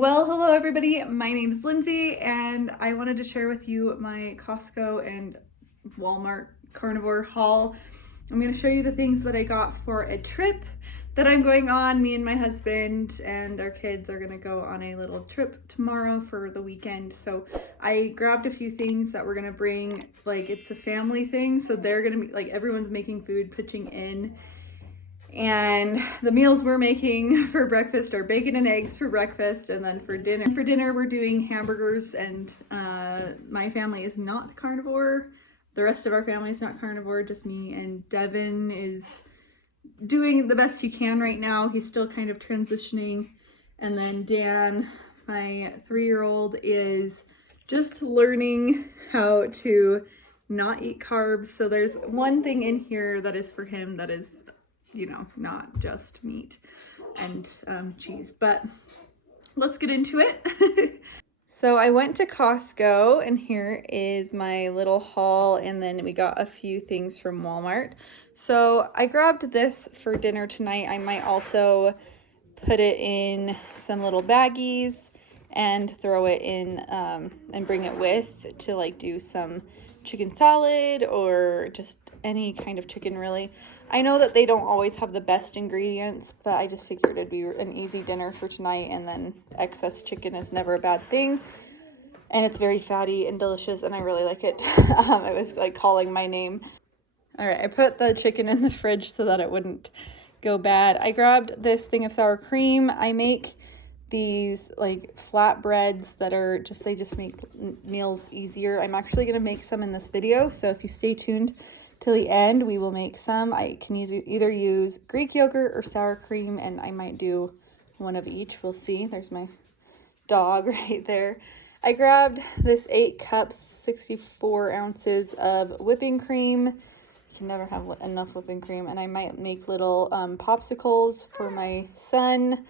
Well, hello everybody. My name is Lindsay and I wanted to share with you my Costco and Walmart carnivore haul. I'm going to show you the things that I got for a trip that I'm going on. Me and my husband and our kids are going to go on a little trip tomorrow for the weekend. So I grabbed a few things that we're going to bring, like it's a family thing. So they're going to be like, everyone's making food, pitching in. And the meals we're making for breakfast are bacon and eggs for breakfast, and then for dinner we're doing hamburgers. And my family is not carnivore. The rest of our family is not carnivore, just me, and Devin is doing the best he can right now. He's still kind of transitioning. And then Dan, my 3-year-old, is just learning how to not eat carbs. So there's one thing in here that is for him that is, you know, not just meat and cheese, but let's get into it. So I went to Costco and here is my little haul, and then we got a few things from Walmart. So I grabbed this for dinner tonight. I might also put it in some little baggies and throw it in and bring it with to like do some chicken salad or just any kind of chicken really. I know that they don't always have the best ingredients, but I just figured it'd be an easy dinner for tonight, and then excess chicken is never a bad thing. And it's very fatty and delicious, and I really like it. It was like calling my name. All right, I put the chicken in the fridge so that it wouldn't go bad. I grabbed this thing of sour cream. I make these like flatbreads that are just, they just make meals easier. I'm actually gonna make some in this video, so if you stay tuned till the end, we will make some. I can either use Greek yogurt or sour cream, and I might do one of each. We'll see. There's my dog right there. I grabbed this 8 cups, 64 ounces of whipping cream. You can never have enough whipping cream. And I might make little popsicles for my son.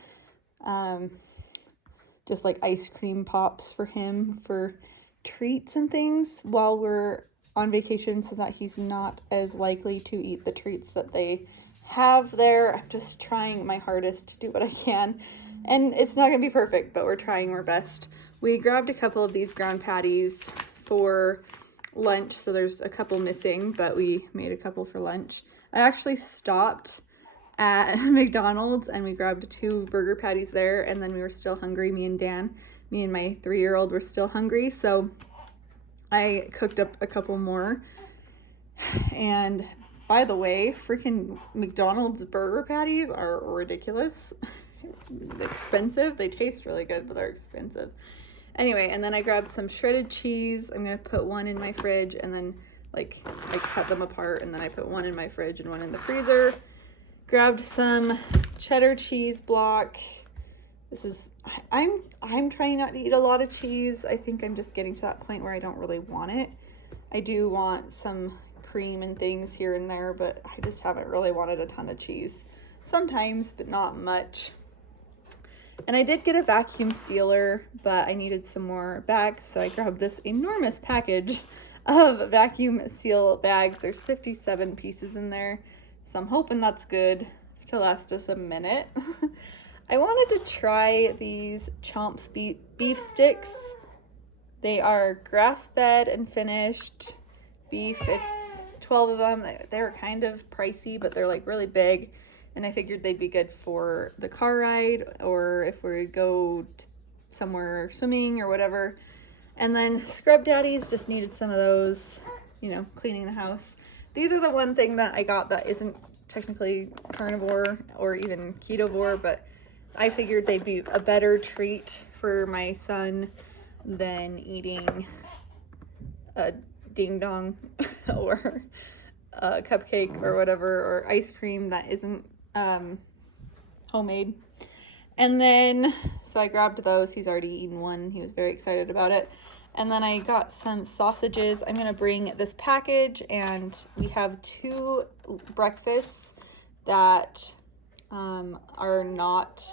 Just like ice cream pops for him for treats and things while we're on vacation, so that he's not as likely to eat the treats that they have there. I'm just trying my hardest to do what I can, and it's not gonna be perfect, but we're trying our best. We grabbed a couple of these ground patties for lunch, so there's a couple missing, but we made a couple for lunch. I actually stopped at McDonald's and we grabbed 2 burger patties there, and then we were still hungry. Me and my 3-year-old were still hungry, so I cooked up a couple more. And by the way, freaking McDonald's burger patties are ridiculous. Expensive. They taste really good, but they're expensive. Anyway, and then I grabbed some shredded cheese. I'm gonna put one in my fridge, and then like I cut them apart, and then I put one in my fridge and one in the freezer. Grabbed some cheddar cheese block. This is, I'm trying not to eat a lot of cheese. I think I'm just getting to that point where I don't really want it. I do want some cream and things here and there, but I just haven't really wanted a ton of cheese. Sometimes, but not much. And I did get a vacuum sealer, but I needed some more bags, so I grabbed this enormous package of vacuum seal bags. There's 57 pieces in there, so I'm hoping that's good to last us a minute. I wanted to try these Chomps beef sticks. They are grass-fed and finished beef. It's 12 of them. They're kind of pricey, but they're like really big. And I figured they'd be good for the car ride, or if we go somewhere swimming or whatever. And then Scrub Daddies, just needed some of those, you know, cleaning the house. These are the one thing that I got that isn't technically carnivore or even ketovore, but I figured they'd be a better treat for my son than eating a ding dong or a cupcake or whatever, or ice cream that isn't homemade. And then, so I grabbed those. He's already eaten one. He was very excited about it. And then I got some sausages. I'm gonna bring this package, and we have 2 breakfasts that are not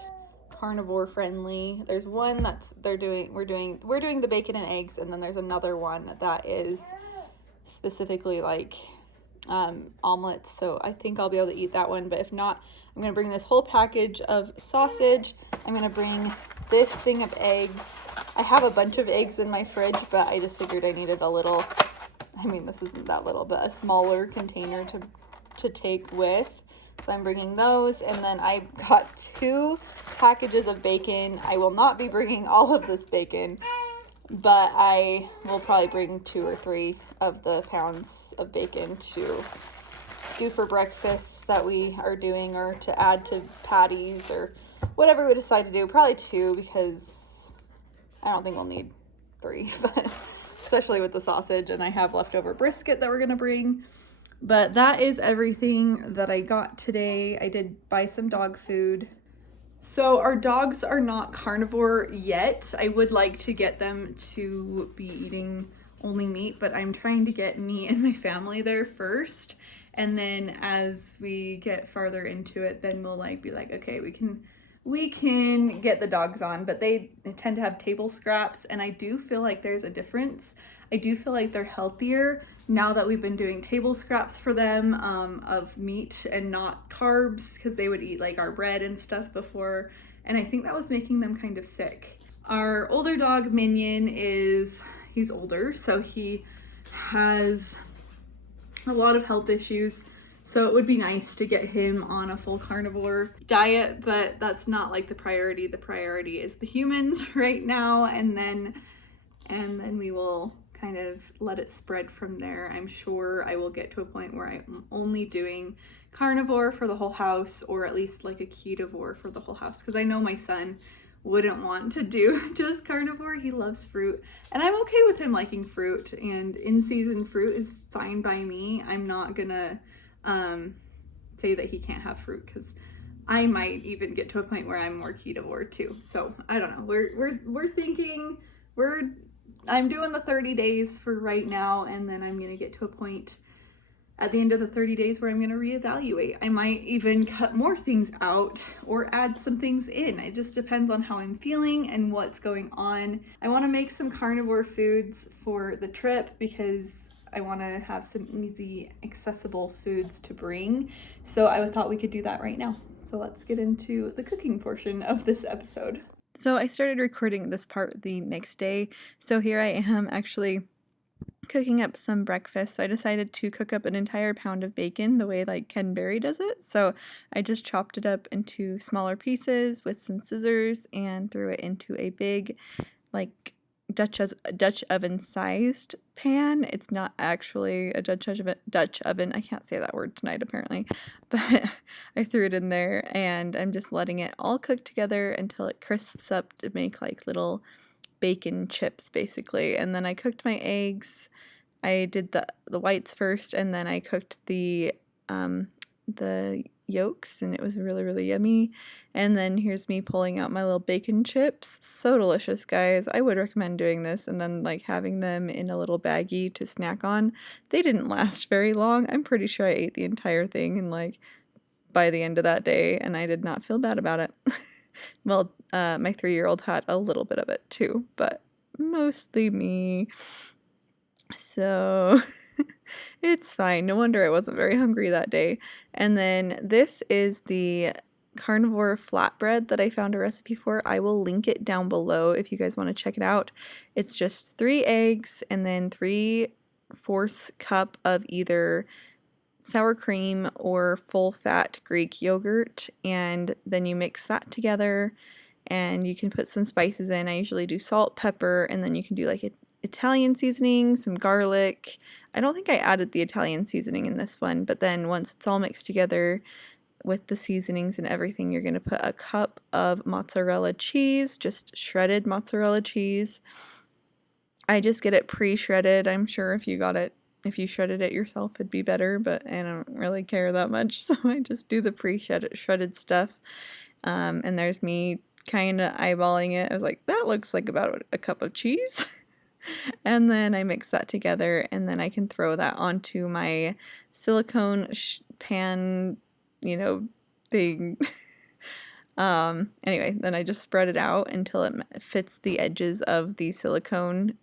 carnivore friendly. There's one that's we're doing the bacon and eggs, and then there's another one that is specifically like omelets, so I think I'll be able to eat that one, but if not, I'm gonna bring this whole package of sausage. I'm gonna bring this thing of eggs. I have a bunch of eggs in my fridge, but I just figured I needed a little, I mean, this isn't that little, but a smaller container to take with. So I'm bringing those, and then I got 2 packages of bacon. I will not be bringing all of this bacon, but I will probably bring 2 or 3 of the pounds of bacon to do for breakfast that we are doing, or to add to patties or whatever we decide to do. Probably 2, because I don't think we'll need 3, but especially with the sausage, and I have leftover brisket that we're gonna bring. But that is everything that I got today. I did buy some dog food. So our dogs are not carnivore yet. I would like to get them to be eating only meat, but I'm trying to get me and my family there first. And then as we get farther into it, then we'll be like, okay, we can get the dogs on, but they tend to have table scraps, and I do feel like there's a difference. I do feel like they're healthier now that we've been doing table scraps for them, of meat and not carbs, because they would eat like our bread and stuff before, and I think that was making them kind of sick. Our older dog, Minion, he's older, so he has a lot of health issues. So it would be nice to get him on a full carnivore diet, but that's not like the priority. The priority is the humans right now, and then we will kind of let it spread from there. I'm sure I will get to a point where I'm only doing carnivore for the whole house, or at least like a ketovore for the whole house, because I know my son wouldn't want to do just carnivore. He loves fruit, and I'm okay with him liking fruit, and in-season fruit is fine by me. I'm not gonna say that he can't have fruit, because I might even get to a point where I'm more ketovore too. So I don't know. We're thinking I'm doing the 30 days for right now, and then I'm gonna get to a point at the end of the 30 days where I'm gonna reevaluate. I might even cut more things out or add some things in. It just depends on how I'm feeling and what's going on. I wanna make some carnivore foods for the trip, because I wanna have some easy, accessible foods to bring. So I thought we could do that right now. So let's get into the cooking portion of this episode. So I started recording this part the next day. So here I am actually cooking up some breakfast. So I decided to cook up an entire pound of bacon the way like Ken Berry does it. So I just chopped it up into smaller pieces with some scissors and threw it into a big like Dutch oven sized pan. It's not actually a Dutch oven. I can't say that word tonight apparently, but I threw it in there, and I'm just letting it all cook together until it crisps up to make like little bacon chips basically. And then I cooked my eggs. I did the whites first, and then I cooked the yolks, and it was really, really yummy. And then here's me pulling out my little bacon chips. So delicious, guys. I would recommend doing this, and then like having them in a little baggie to snack on. They didn't last very long. I'm pretty sure I ate the entire thing and like by the end of that day, and I did not feel bad about it. Well, my 3-year-old had a little bit of it too, but mostly me. So it's fine. No wonder I wasn't very hungry that day. And then this is the Carnivore Flatbread that I found a recipe for. I will link it down below if you guys want to check it out. It's just 3 eggs and then 3/4 cup of either sour cream or full-fat Greek yogurt, and then you mix that together, and you can put some spices in. I usually do salt, pepper, and then you can do like Italian seasoning, some garlic. I don't think I added the Italian seasoning in this one, but then once it's all mixed together with the seasonings and everything, you're going to put a cup of mozzarella cheese, just shredded mozzarella cheese. I just get it pre-shredded. I'm sure if you shredded it yourself, it'd be better, but I don't really care that much, so I just do the pre-shredded stuff. And there's me kind of eyeballing it. I was like, that looks like about a cup of cheese. And then I mix that together, and then I can throw that onto my silicone pan, thing. Anyway, then I just spread it out until it fits the edges of the silicone,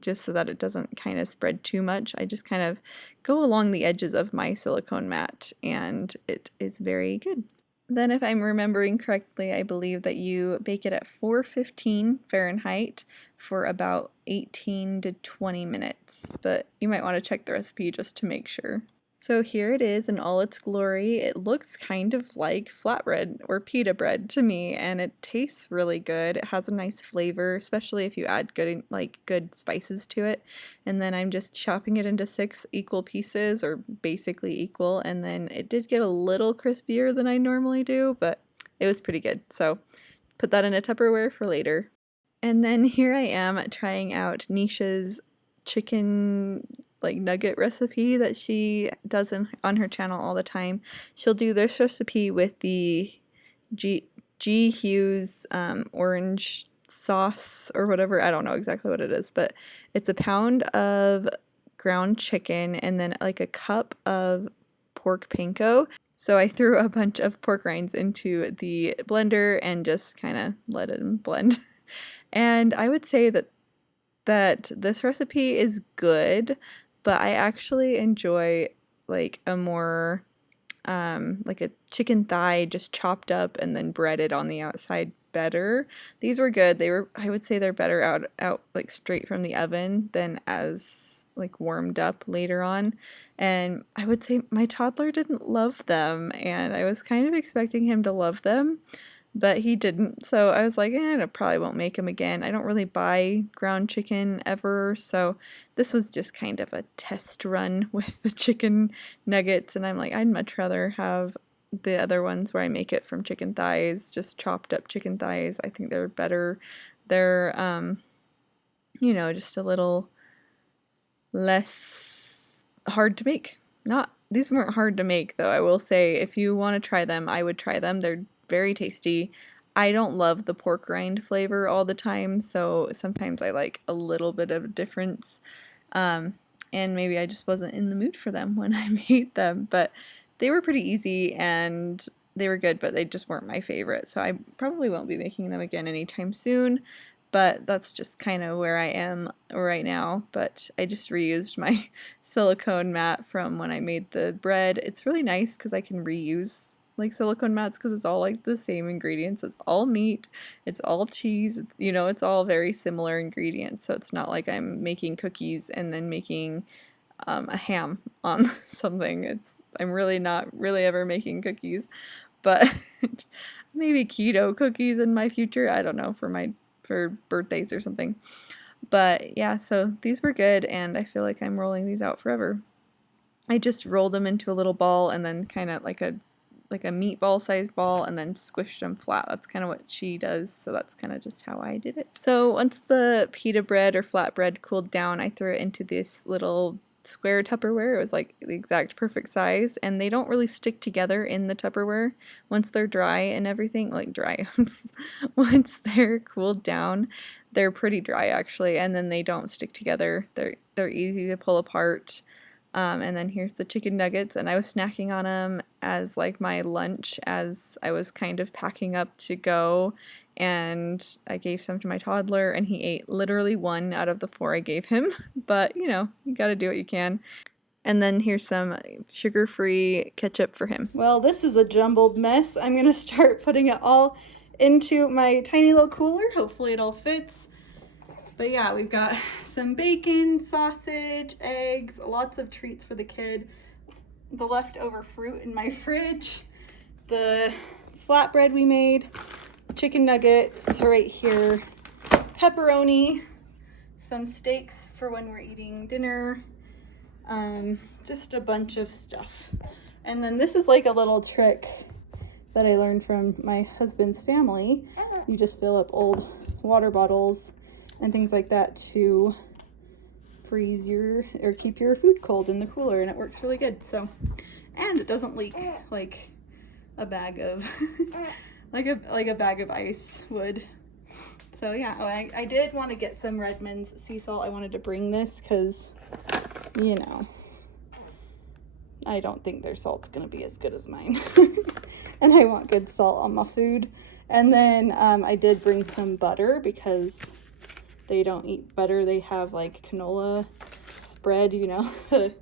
just so that it doesn't kind of spread too much. I just kind of go along the edges of my silicone mat, and it is very good. Then if I'm remembering correctly, I believe that you bake it at 415 Fahrenheit for about 18 to 20 minutes, but you might want to check the recipe just to make sure. So here it is in all its glory. It looks kind of like flatbread or pita bread to me, and it tastes really good. It has a nice flavor, especially if you add good spices to it. And then I'm just chopping it into 6 equal pieces, or basically equal, and then it did get a little crispier than I normally do, but it was pretty good. So put that in a Tupperware for later. And then here I am trying out Neisha's chicken nugget recipe that she does on her channel all the time. She'll do this recipe with the G Hughes orange sauce or whatever. I don't know exactly what it is, but it's a pound of ground chicken and then like a cup of pork panko. So I threw a bunch of pork rinds into the blender and just kind of let it blend. And I would say that this recipe is good, but I actually enjoy like a more like a chicken thigh just chopped up and then breaded on the outside better. These were good. I would say they're better out like straight from the oven than as like warmed up later on. And I would say my toddler didn't love them, and I was kind of expecting him to love them, but he didn't. So I was like, I probably won't make him again. I don't really buy ground chicken ever, so this was just kind of a test run with the chicken nuggets, and I'm like, I'd much rather have the other ones where I make it from chicken thighs, just chopped up chicken thighs. I think they're better. They're just a little less hard to make. Not These weren't hard to make though. I will say if you want to try them, I would try them. They're very tasty. I don't love the pork rind flavor all the time, so sometimes I like a little bit of a difference. And maybe I just wasn't in the mood for them when I made them, but they were pretty easy and they were good, but they just weren't my favorite. So I probably won't be making them again anytime soon, but that's just kind of where I am right now. But I just reused my silicone mat from when I made the bread. It's really nice because I can reuse like silicone mats because it's all like the same ingredients. It's all meat, it's all cheese, it's all very similar ingredients. So it's not like I'm making cookies and then making a ham on something. I'm really not really ever making cookies, but maybe keto cookies in my future. I don't know, for birthdays or something. But yeah, so these were good, and I feel like I'm rolling these out forever. I just rolled them into a little ball and then kind of like a meatball sized ball and then squished them flat. That's kind of what she does, so that's kind of just how I did it. So once the pita bread or flatbread cooled down, I threw it into this little square Tupperware. It was like the exact perfect size, and they don't really stick together in the Tupperware once they're dry and everything, like dry. Once they're cooled down, they're pretty dry actually, and then they don't stick together. They're easy to pull apart. And then here's the chicken nuggets, and I was snacking on them as like my lunch as I was kind of packing up to go, and I gave some to my toddler, and he ate literally 1 out of the 4 I gave him, but you gotta do what you can. And then here's some sugar-free ketchup for him. Well, this is a jumbled mess. I'm gonna start putting it all into my tiny little cooler. Hopefully it all fits. But yeah, we've got some bacon, sausage, eggs, lots of treats for the kid, the leftover fruit in my fridge, the flatbread we made, chicken nuggets right here, pepperoni, some steaks for when we're eating dinner, just a bunch of stuff. And then this is like a little trick that I learned from my husband's family. You just fill up old water bottles and things like that to freeze or keep your food cold in the cooler, and it works really good. So, and it doesn't leak like a bag of like a bag of ice would. So yeah, I did want to get some Redmond's sea salt. I wanted to bring this because I don't think their salt's gonna be as good as mine. And I want good salt on my food. And then I did bring some butter because they don't eat butter. They have like canola spread, the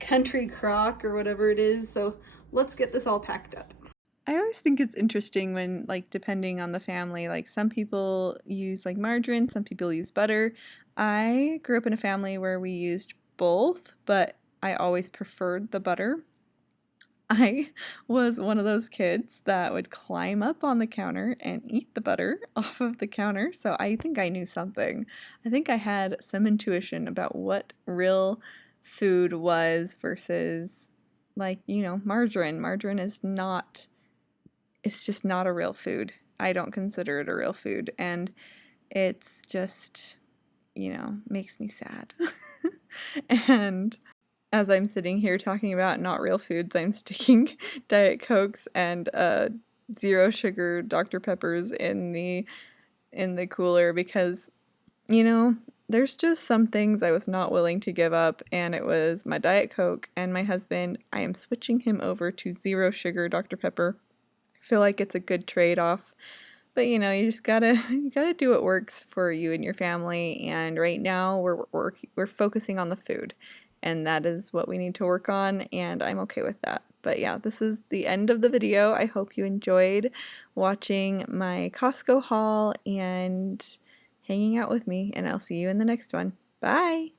country crock or whatever it is. So let's get this all packed up. I always think it's interesting when, like, depending on the family, like, some people use, like, margarine, some people use butter. I grew up in a family where we used both, but I always preferred the butter. I was one of those kids that would climb up on the counter and eat the butter off of the counter, so I think I knew something. I think I had some intuition about what real food was versus, like, margarine. Margarine is not, it's just not a real food. I don't consider it a real food, and it's just, makes me sad. And as I'm sitting here talking about not real foods, I'm sticking Diet Cokes and zero sugar Dr. Peppers in the cooler because, there's just some things I was not willing to give up, and it was my Diet Coke and my husband. I am switching him over to zero sugar Dr. Pepper. I feel like it's a good trade-off. But you just gotta you gotta do what works for you and your family. And right now we're focusing on the food, and that is what we need to work on. And I'm okay with that. But yeah, this is the end of the video. I hope you enjoyed watching my Costco haul and hanging out with me. And I'll see you in the next one. Bye.